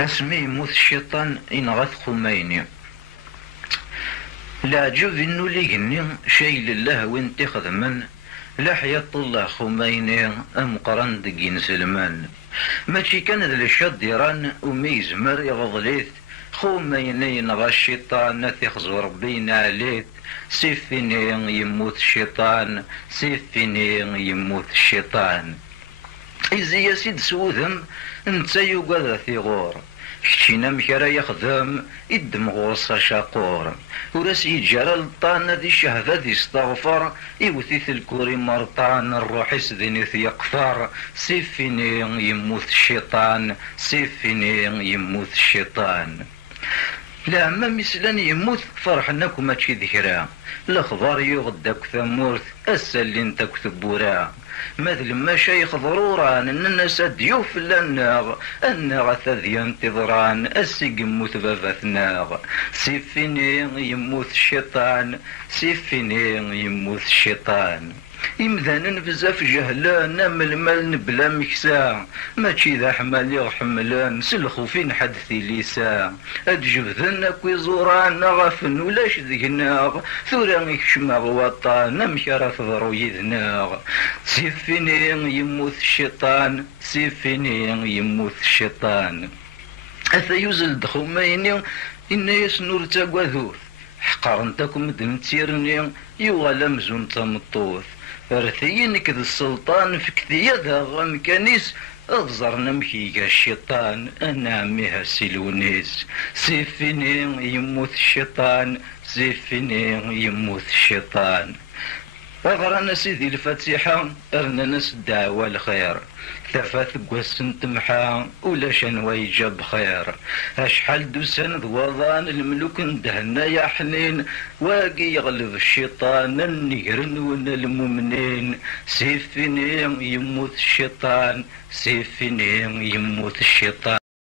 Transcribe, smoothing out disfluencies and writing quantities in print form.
اسمي يموت الشيطان ينغث خميني. العجب انو اللي قني شي لله وانت خدمن لا حياة الله خميني امقرن دقين سلمان ماشي كان ذا الشد يران وميزمر يغضليت خميني ينغى الشيطان تخزو ربينا عليت سيفيني يموت الشيطان سيفيني يموت الشيطان إزي يا سيد سوذم انتا يوقظ ثغور كتشينا مكرا يخدم يدم غوصة شاقور وراس يجرى للطان ذي شهدة ذي استغفر يوثيث الكوري مرطان الروح يسذني يقفر سيفيني يموت الشيطان سيفيني يموت الشيطان لا ما مثلا يموت فرحناكم ماشي ذكرى الخضار يغدك ثمورث السلين تكتب ورا مثل ما شيخ ضروران ان الناس ديوف لنا الناغ ثذي انتظران السق يموت بابثناغ سيفيني يموت الشيطان سيفيني يموت الشيطان إمذانا بزاف جهلان من المال بلا مكسا ماشي ذا حمال يغحملان سلخو فين حدثي ليسا أتجبذن أكوي زوران غفن ولاش ذقناغ ثورا يكشماغ وطان مكرا تضرو يذناغ سيفيني يموت الشيطان سيفيني يموت الشيطان أثا يوزل دخوميني إنا يسنور تاقوذوث حقرنتكم دمتيرني يوغل مزون تمطوث رثينك ذا السلطان في كثية ذا غمكانيس أغزرنا مكيقا الشيطان أنا عميها سيلونيس سيفيني يموت الشيطان سيفيني يموت الشيطان أغرانا سيدي الفاتحة أرنا ناس الدعوة الخير ثفات قوسن تمحى ولا شنوا يجاب خير أشحال دوسان ذوضان الملوك ندهنا يا حنين واقي يغلب الشيطان النقرن ون المؤمنين سيفيني يموت الشيطان سيفيني يموت الشيطان.